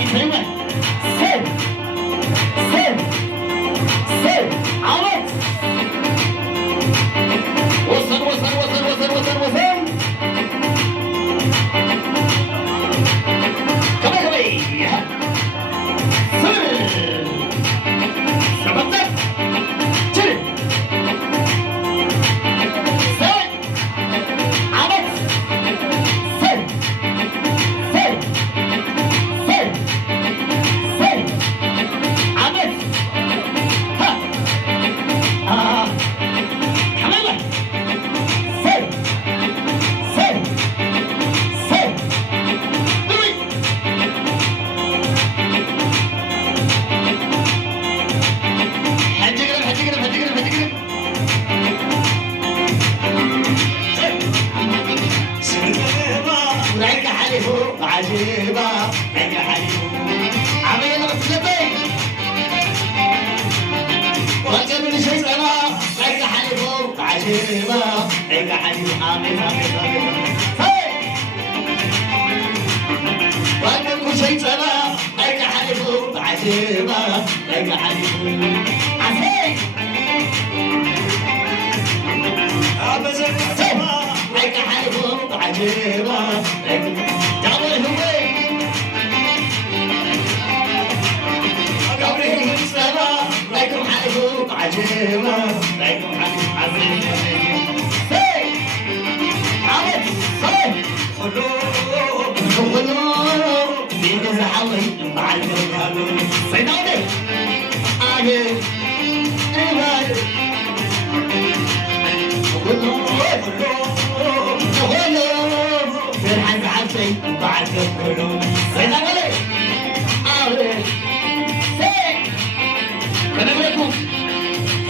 عادي كلمة سر سر سر عوض وصل وصل وصل وصل وصل وصل كمان كمان سر سبتك سر سر عوض سر سر سر سر عوض ها كمان سر سر سر دوي هتجرب هتجرب هتجرب هتجرب رايك حالي فوق عجيبة رايك حالي فوق عمي انا بتلبي وجب من شيء سما رايك حالي فوق عجيبة رايك حالي فوق عمي عمي عمي وجب من شيء سما رايك حالي فوق عجيبة رايك حالي فوق عسيك عبزك سما رايك حالي فوق عجيبة رايك تعال هوي قبري السما رايكم حالي فوق عجيبة رايكم حالي عزيز سي عبد صي خلوق خلوق بين زحوي مع الكلام سيدوني آجي إيمان فرحان عبسي بعد كلهم سيدنا ولي آوي سي كنا بلكم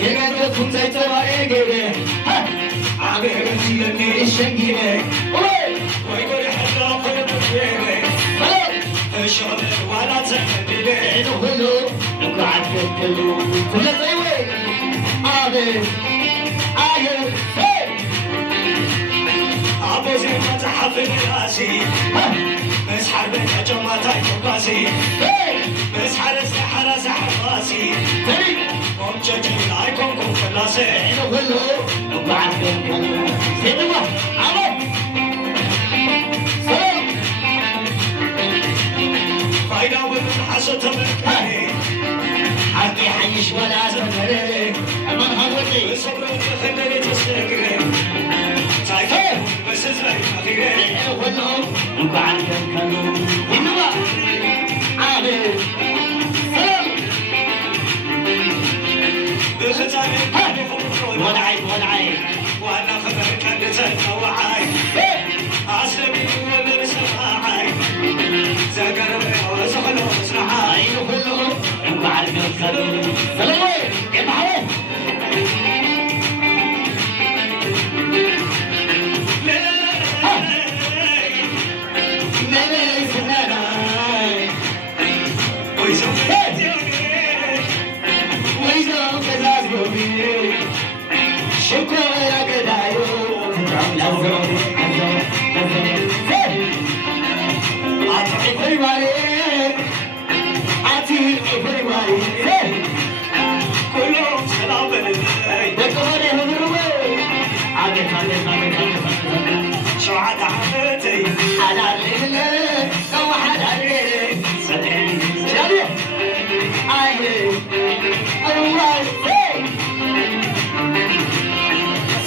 يا بلكم تيتوا إيجي ها عبي بنتي الشنجي ويقول حتى قلب فيني الشغل ولا تهدي عينه كله لو قعد كلهم كل طيوي آوي آوي سي عبوزي فتح في راسي مسحر بين جمعتي وقاسي مسحر سحر سحر راسي ومججي لايكم كلاسي عينه كله لو قعد كلهم سيدنا عبد سلام فايدة ومن حسد مكاني حقي حيش ولا زمري امان هاوتي صبر وخلي تستقري تايكل بس ازاي اخيري كلهم وقعد كلهم انما عادي سلام بختامي ولا عيب ولا عيب وانا خبر كانت الوعي اسلمي ولا سماعي زقر وسخن وسرعاي كلهم وقعد كلهم سلام يا معروف شكرا يا جدعيو عطي فريماري عطي فريماري كلهم سلام بالله بكوري هدروي عادي عادي عادي شو عاد عمتي حلال لله لو حلال صدقني جميل عادي الله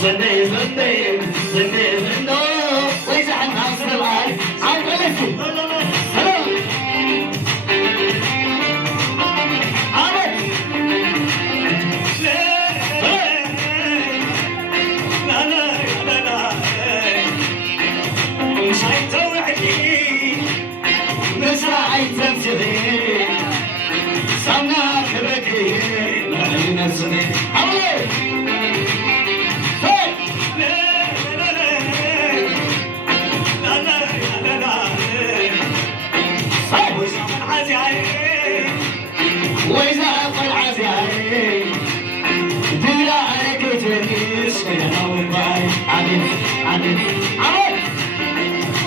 زندي زندي زندي زندو ويزعل ناصر العالي عم بلسي سلام عمد لا لا لا لا لا مش هيتوعدي مش هيتمسدي سمنا كبكي لا ينسني عمد وإذا أقل عزيزي بلا عليك تنيس كده أول باي عبد عبد عبد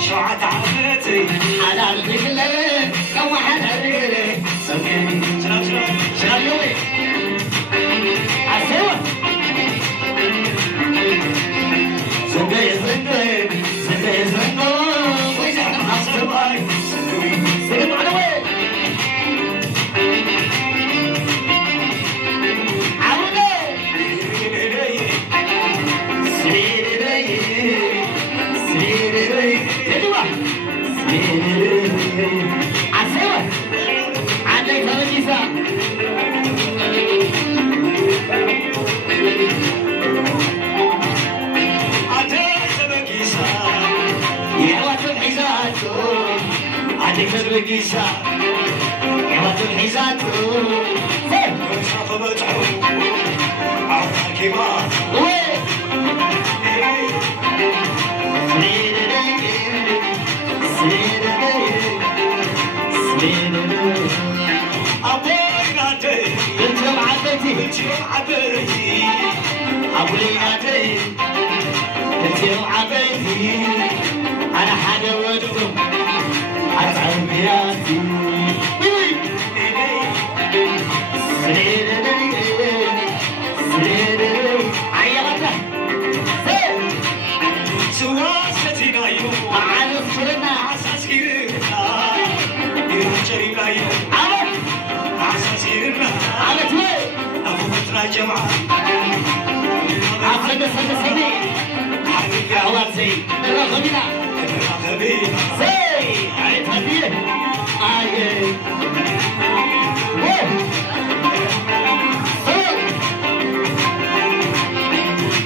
شو عاد عبدتي حلال بكله لو حد بقيسة يوات الحزان وصاف بتحو عطا كبار أنا حدا ودكم أتعب بياتي عيالته سواستي نايو معالف فرنا عساس كيرنا يرجري نايو عساس كيرنا على توي أبو فترة جمعة عفرنا سنة يا واتي الرغبينا الرغبينا سي عيد هديه آيه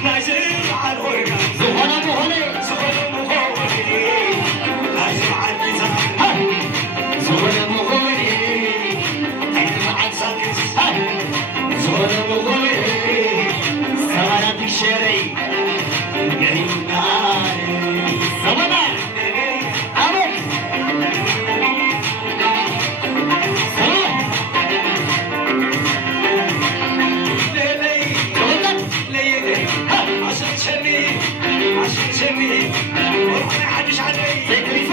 نازل على الورقة زهنا مهولي زهنا مهولي نازل على الميزان زهنا مهولي عيد معاد سادس زهنا مهولي سوارات الشري قريبنا سمنا أبوك سمنا ليلي عشان شني وروحي حدش علي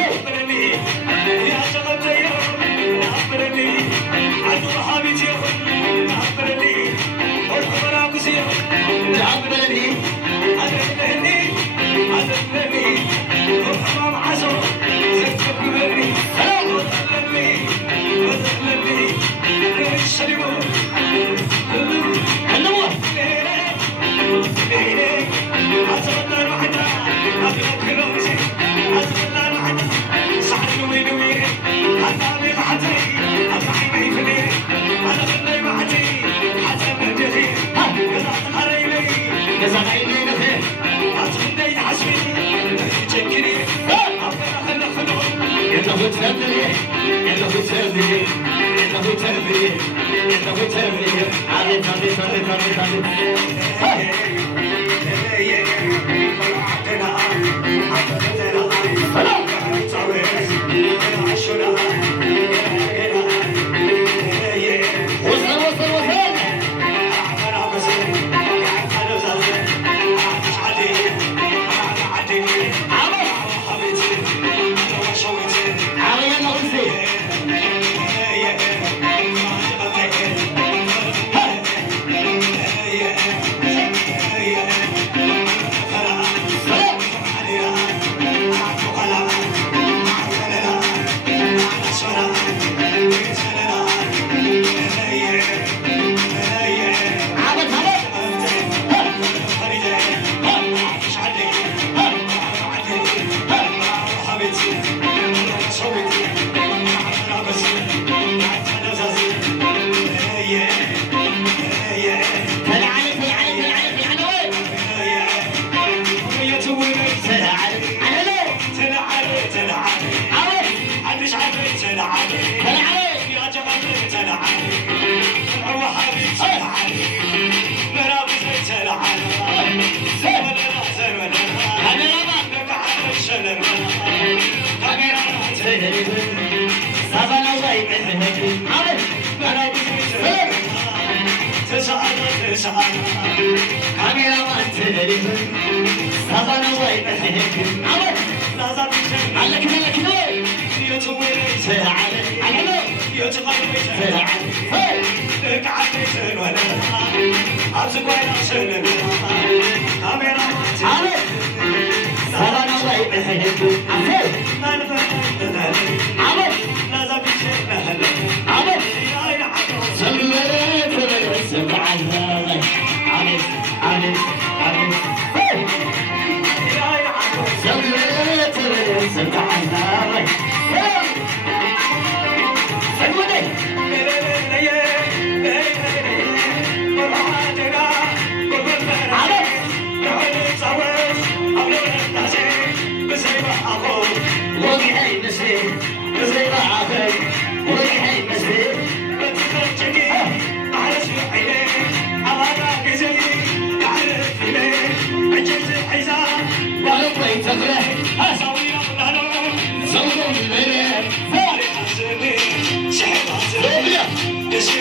أخبرني يا شغل طيب أخبرني عدو محابيتي أخبرني والخبر عكسي أخبرني أدرني وحمام عشر زكب بني وذلني الشريبو علموه أتغنى الوحدة أبلغ كلوزي أتغنى الوحدة صحن وينوي أتعمي محتي أطعمي فلي أنا غني محتي حتى بدلي قطعت الحريلي قطعت عيني نخير أتغني حسبي تجكري أبنا خلنا خلوه يلا هو تربي يلا هو تربي يلا هو تربي يلا هو تربي علي تربي تربي تربي تربي Atazı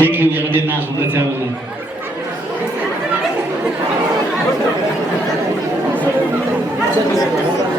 ثانك يو يا غادي الناس وبرتاوي Thank you.